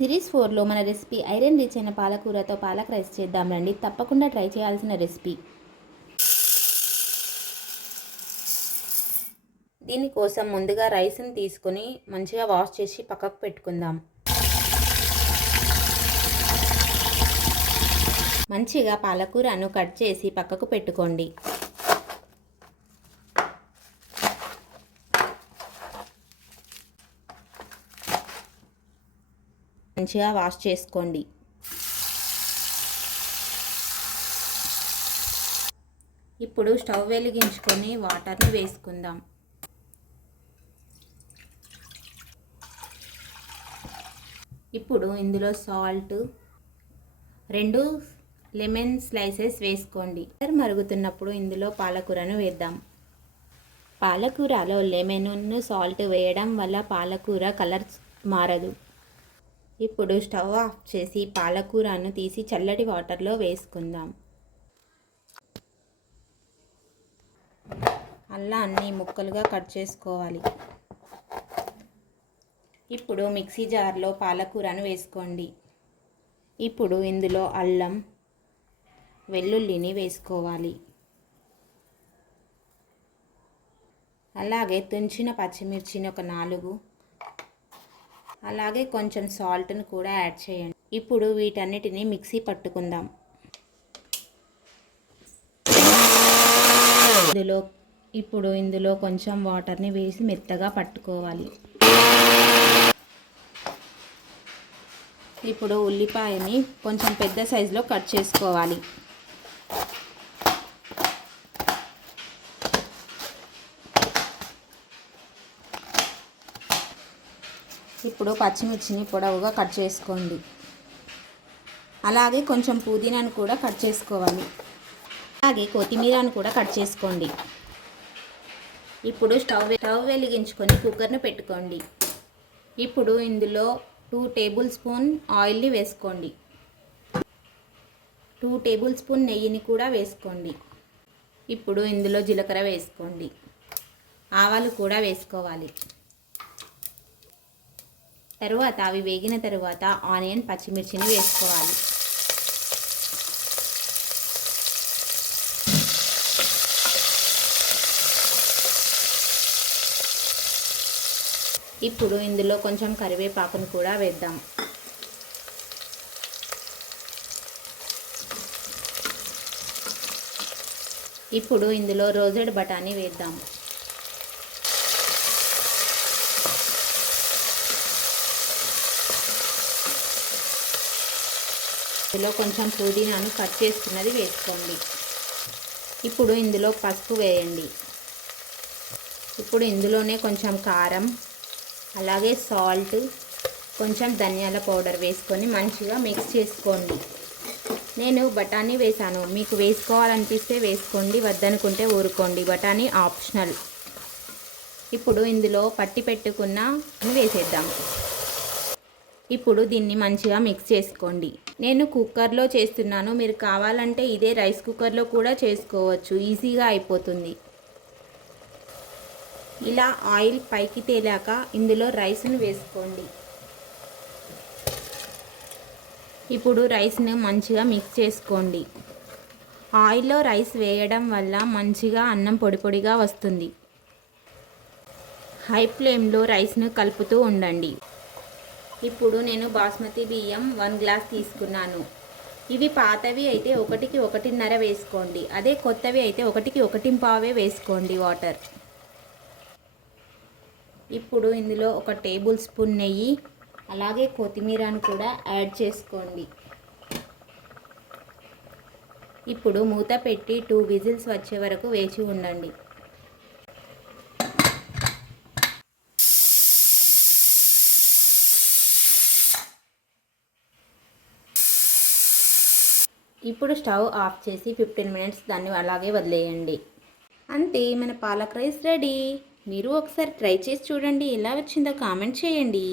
Series 4లో మన recipe iron rich అయిన పాలకూరతో palak rice చేద్దాం రండి. తప్పకుండా ట్రై చేయాల్సిన రెసిపీ. దీనికోసం ముందుగా రైస్ని తీసుకొని మంచిగా వాష్ చేసి పక్కకు పెట్టుకుందాం. మంచిగా పాలకూరను కట్ చేసి పక్కకు పెట్టుకోండి. మంచిగా వాష్ చేసుకోండి. ఇప్పుడు స్టవ్ వెలిగించుకొని వాటర్ని వేసుకుందాం. ఇప్పుడు ఇందులో సాల్ట్, 2 లెమన్ స్లైసెస్ వేసుకోండి. మరుగుతున్నప్పుడు ఇందులో పాలకూరను వేద్దాం. పాలకూరలో లెమన్, సాల్ట్ వేయడం వల్ల పాలకూర కలర్ మారదు. ఇప్పుడు స్టవ్ ఆఫ్ చేసి పాలకూరను తీసి చల్లటి వాటర్లో వేసుకుందాం. అల్లాన్ని ముక్కలుగా కట్ చేసుకోవాలి. ఇప్పుడు మిక్సీ జార్లో పాలకూరను వేసుకోండి. ఇప్పుడు ఇందులో అల్లం, వెల్లుల్లిని వేసుకోవాలి. అలాగే తుంచిన పచ్చిమిర్చిని ఒక 4, అలాగే కొంచెం సాల్ట్ను కూడా యాడ్ చేయండి. ఇప్పుడు వీటన్నిటిని మిక్సీ పట్టుకుందాం. ఇందులో కొంచెం వాటర్ని వేసి మెత్తగా పట్టుకోవాలి. ఇప్పుడు ఉల్లిపాయని కొంచెం పెద్ద సైజులో కట్ చేసుకోవాలి. ఇప్పుడు పచ్చిమిర్చిని పొడవుగా కట్ చేసుకోండి. అలాగే కొంచెం పుదీనాను కూడా కట్ చేసుకోవాలి. అలాగే కొత్తిమీరను కూడా కట్ చేసుకోండి. ఇప్పుడు స్టవ్ వెలిగించుకొని కుక్కర్ను పెట్టుకోండి. ఇప్పుడు ఇందులో 2 టేబుల్ స్పూన్ ఆయిల్ని వేసుకోండి. 2 టేబుల్ స్పూన్ నెయ్యిని కూడా వేసుకోండి. ఇప్పుడు ఇందులో జీలకర్ర వేసుకోండి. ఆవాలు కూడా వేసుకోవాలి. తరువాత అవి వేగిన తరువాత ఆనియన్, పచ్చిమిర్చిని వేసుకోవాలి. ఇప్పుడు ఇందులో కొంచెం కరివేపాకును కూడా వేద్దాం. ఇప్పుడు ఇందులో రోస్టెడ్ బఠానీ వేద్దాం. ఇందులో కొంచెం పుదీనాను కట్ చేసుకున్నది వేసుకోండి. ఇప్పుడు ఇందులో పసుపు వేయండి. ఇప్పుడు ఇందులోనే కొంచెం కారం, అలాగే సాల్ట్, కొంచెం ధనియాల పౌడర్ వేసుకొని మంచిగా మిక్స్ చేసుకోండి. నేను బఠానీ వేసాను, మీకు వేసుకోవాలనిపిస్తే వేసుకోండి, వద్దనుకుంటే ఊరుకోండి. బఠానీ ఆప్షనల్. ఇప్పుడు ఇందులో పట్టి పెట్టుకున్న వేసేద్దాం. ఇప్పుడు దీన్ని మంచిగా మిక్స్ చేసుకోండి. నేను కుక్కర్లో చేస్తున్నాను, మీరు కావాలంటే ఇదే రైస్ కుక్కర్లో కూడా చేసుకోవచ్చు, ఈజీగా అయిపోతుంది. ఇలా ఆయిల్ పైకి తేలాక ఇందులో రైస్ను వేసుకోండి. ఇప్పుడు రైస్ను మంచిగా మిక్స్ చేసుకోండి. ఆయిల్లో రైస్ వేయడం వల్ల మంచిగా అన్నం పొడి పొడిగా వస్తుంది. హై ఫ్లేమ్లో రైస్ను కలుపుతూ ఉండండి. ఇప్పుడు నేను బాస్మతి బియ్యం 1 గ్లాస్ తీసుకున్నాను. ఇవి పాతవి అయితే 1కి 1.5 వేసుకోండి. అదే కొత్తవి అయితే 1కి 1.25 వేసుకోండి వాటర్. ఇప్పుడు ఇందులో 1 టేబుల్ స్పూన్ నెయ్యి, అలాగే కొత్తిమీరను కూడా యాడ్ చేసుకోండి. ఇప్పుడు మూత పెట్టి 2 విజిల్స్ వచ్చే వరకు వేచి ఉండండి. ఇప్పుడు స్టవ్ ఆఫ్ చేసి 15 మినిట్స్ దాన్ని అలాగే వదిలేయండి. అంతే, మన పాలక్ రైస్ రెడీ. మీరు ఒకసారి ట్రై చేసి చూడండి, ఎలా వచ్చిందో కామెంట్ చేయండి.